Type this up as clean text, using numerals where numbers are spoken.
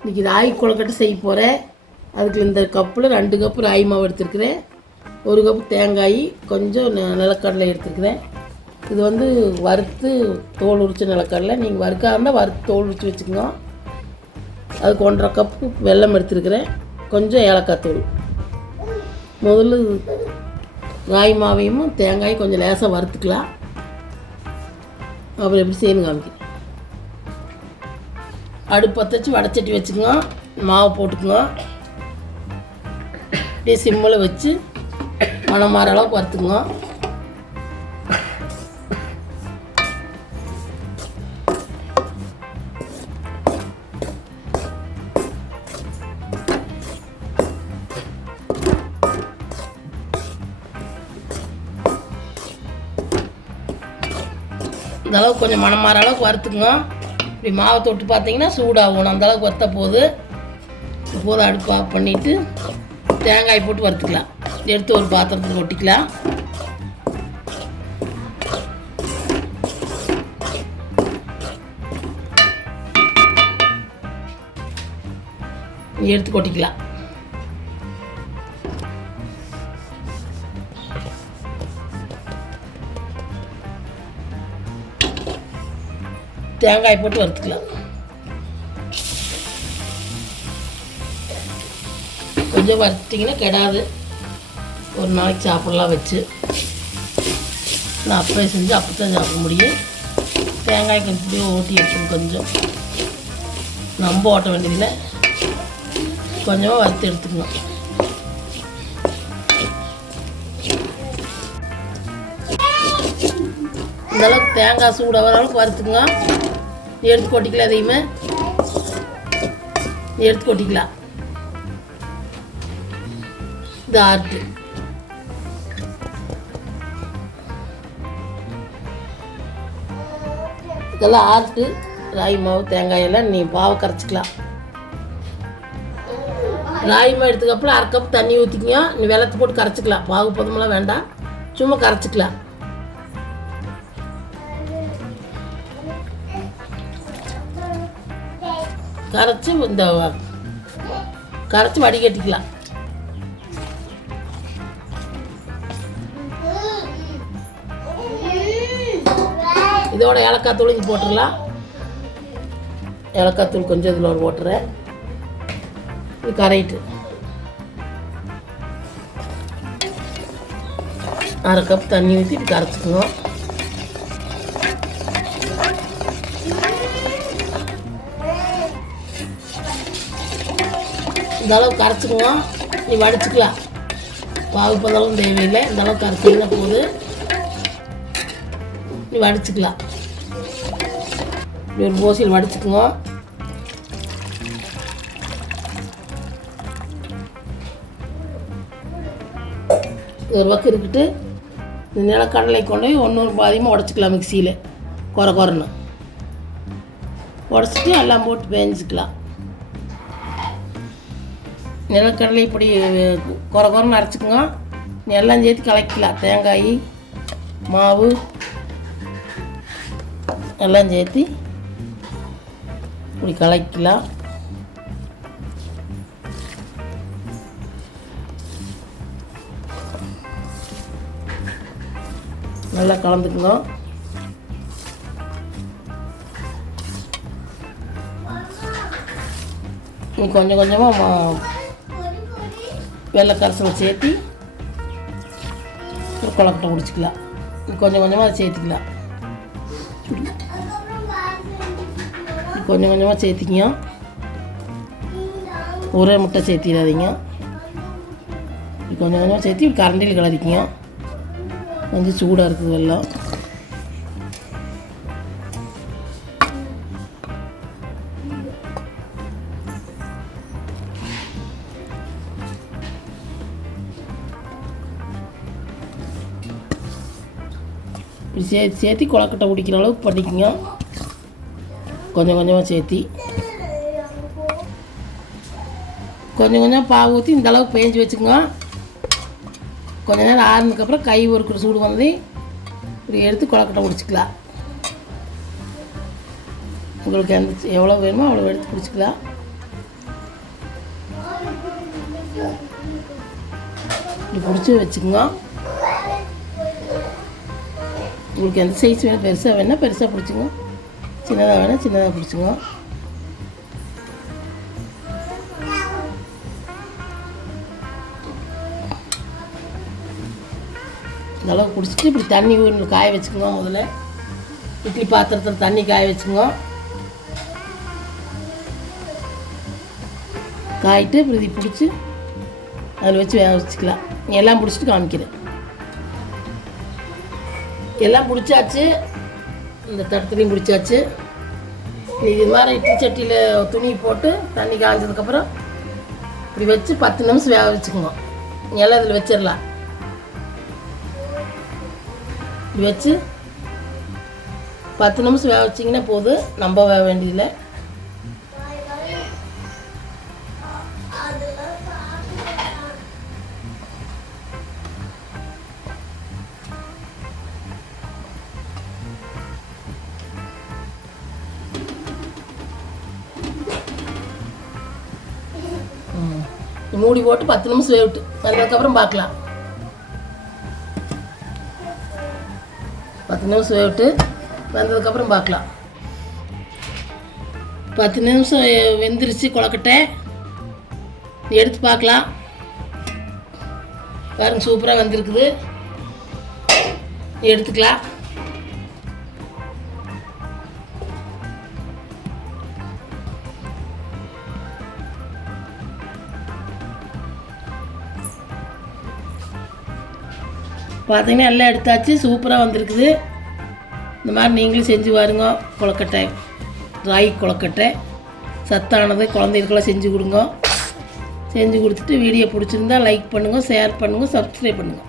இன்றைக்கி ராகி கொழுக்கட்டை செய்ய போகிறேன். அதுக்கு இந்த கப்பில் 2 கப்பு ராகி மாவு எடுத்துருக்கிறேன். 1 கப்பு தேங்காய், கொஞ்சம் நிலக்கடலை எடுத்துருக்கிறேன். இது வந்து வறுத்து தோல் உரித்த நிலக்கடலை. நீங்கள் வறுக்காருந்தால் வறுத்து தோல் உரித்து வச்சுக்கோங்க. அதுக்கு 1.5 கப்பு வெல்லம் எடுத்துருக்கிறேன், கொஞ்சம் ஏலக்காய் தூள். முதல்ல ராகி மாவையும் தேங்காயும் கொஞ்சம் லேசாக வறுத்துக்கலாம். அப்புறம் எப்படி செய்யணும் காமிக்கிறேன். அடுப்பு பற்ற வச்சு வடைச்சட்டி வச்சுக்கோங்க. மாவு போட்டுக்குங்க. அப்படியே சிம்மில் வச்சு மணம் மாற அளவுக்கு வறுத்துக்குங்க. இந்த அளவுக்கு கொஞ்சம் மணம் மாற அளவுக்கு வறுத்துக்குங்க. இப்படி மாவை தொட்டு பார்த்தீங்கன்னா சூடாகணும். அந்தளவுக்கு வறுத்த போது அடுப்பு ஆஃப் பண்ணிவிட்டு தேங்காய் போட்டு வறுத்துக்கலாம். எடுத்து ஒரு பாத்திரத்துக்கு கொட்டிக்கலாம். எடுத்து கொட்டிக்கலாம். தேங்காய் போட்டு வறுத்துக்கலாம். கொஞ்சம் வறுத்திங்கன்னா கெடாது. ஒரு நாளைக்கு சாப்பிட்லாம் வச்சு. நான் அப்போ செஞ்சு அப்போ தான் சாப்பிட முடியும். தேங்காய் கொஞ்சம் இப்படியே ஓட்டி எடுக்கணும். கொஞ்சம் ரொம்ப ஓட்ட வேண்டியதில்லை, கொஞ்சமாக வறுத்து எடுத்துக்கணும். இந்தளவுக்கு தேங்காய் சூடாக வர அளவுக்கு வறுத்துக்குங்க. எடுத்து கொட்டிக்கலாம். அதையுமே எடுத்து கொட்டிக்கலாம். இது ஆட்டு இதெல்லாம் ஆட்டு ராகி மாவு தேங்காயெல்லாம் நீ பாவை கரைச்சிக்கலாம். ராகி மாவு எடுத்துக்கப்புறம் 1/2 கப் தண்ணி ஊற்றிக்கிங்க. நீ வெள்ளத்தை போட்டு கரைச்சிக்கலாம். பாகு பதமெல்லாம் வேண்டாம், சும்மா கரைச்சிக்கலாம். கரைச்சி வடிகட்டிக்கலாம். இதோட ஏலக்காய் தூள் இங்கே போட்டுடலாம். ஏலக்காய் தூள் கொஞ்சம் இதில் ஒரு போட்டுறேன். இது கரைட்டு 1/2 கப் தண்ணி ஊற்றி இப்படி கரைச்சிக்கணும். இந்த அளவுக்கு கரைச்சிக்குவோம். நீ வடிச்சுக்கலாம். பாகு பதளவும் தேவையில்லை. இந்த அளவுக்கு கரைச்சிங்கன்னா போது நீ வடிச்சுக்கலாம். இப்படி ஒரு போசியில் வடிச்சுக்குவோம். ஒரு பக்கம் இருக்கிட்டு இந்த நிலக்கடலை கொண்டு போய் ஒன்று பாதியமாக உடச்சிக்கலாம். மிக்சியில் குறைன்னு உடச்சிட்டு எல்லாம் போட்டு பேஞ்சிக்கலாம். நிலக்கடலை இப்படி குறைன்னு அரைச்சிக்கோங்க. எல்லாம் சேர்த்து கலக்கிக்கலாம். தேங்காய் மாவு எல்லாம் சேர்த்து இப்படி கலக்கிக்கலாம். நல்லா கலந்துக்குங்க. கொஞ்சம் கொஞ்சமாக வெள்ளை கரைசலை சேர்த்து ஒரு கொழக்கட்டை குடிச்சிக்கலாம். கொஞ்சம் கொஞ்சமாக அதை சேர்த்துக்கலாம். கொஞ்சம் கொஞ்சமாக சேர்த்திக்கிங்க. ஒரே முட்டை சேர்த்திடாதீங்க. கொஞ்சம் கொஞ்சமாக சேர்த்து கரண்டியில் கிளறிக்கிங்க. கொஞ்சம் சூடாக இருக்குது வெல்லம். சேர்த்து கொழக்கட்டை பிடிக்கிற அளவுக்கு பண்ணிக்கோங்க. கொஞ்சம் கொஞ்சமாக சேர்த்தி கொஞ்சம் கொஞ்சம் பாவு ஊற்றி இந்த அளவுக்கு பேஞ்சு வச்சுக்கோங்க. கொஞ்ச நேரம் ஆறுனதுக்கப்புறம் கை ஒரு சூடு வந்து இப்படி எடுத்து கொழக்கட்டை பிடிச்சிக்கலாம். உங்களுக்கு எவ்வளோ வேணுமோ அவ்வளோ எடுத்து பிடிச்சிக்கலாம். இப்படி பிடிச்சி வச்சுக்கோங்க. உங்களுக்கு எந்த சைஸ் வேணும், பெருசாக வேணால் பெருசாக பிடிச்சிங்க, சின்னதாக வேணால் சின்னதாக பிடிச்சிங்க. இந்த அளவுக்கு பிடிச்சிட்டு இப்படி தண்ணி காய வச்சுக்கோங்க. முதல்ல இட்லி பாத்திரத்தில் தண்ணி காய வச்சுக்கோங்க. காயிட்டு இப்படி பிடிச்சி அதில் வச்சு வேக வச்சுக்கலாம். எல்லாம் பிடிச்சிட்டு காமிக்கிறேன். எல்லாம் பிடிச்சாச்சு, இந்த தட்டத்துலையும் பிடிச்சாச்சு. இது மாதிரி இட்லி சட்டியில் துணி போட்டு தண்ணி காய்ஞ்சதுக்கப்புறம் இப்படி வச்சு 10 நிமிஷம் வேக வச்சுக்கோங்க. எல்லாம் இதில் வச்சிடலாம். இப்படி வச்சு 10 நிமிஷம் வேக வச்சிங்கன்னா போதும், நம்ம வேக வேண்டியதில்லை. மூடி போட்டு 10 நிமிஷம் வேவிட்டு வந்ததுக்கப்புறம் பார்க்கலாம். 10 நிமிஷம் வேவிட்டு வந்ததுக்கப்புறம் பார்க்கலாம். 10 நிமிஷம் வெந்துருச்சு கொழுக்கட்டை. எடுத்து பார்க்கலாம். பாருங்க, சூப்பராக வந்திருக்குது. எடுத்துக்கலாம். பார்த்தீங்கன்னா எல்லாம் எடுத்தாச்சு, சூப்பராக வந்திருக்குது. இந்த மாதிரி நீங்களும் செஞ்சு பாருங்க. கொழுக்கட்டை, ராகி கொழுக்கட்டை சத்தானது, குழந்தைகளுக்கெல்லாம் செஞ்சு கொடுங்க. செஞ்சு கொடுத்துட்டு வீடியோ பிடிச்சிருந்தா லைக் பண்ணுங்கள், ஷேர் பண்ணுங்கள், சப்ஸ்கிரைப் பண்ணுங்கள்.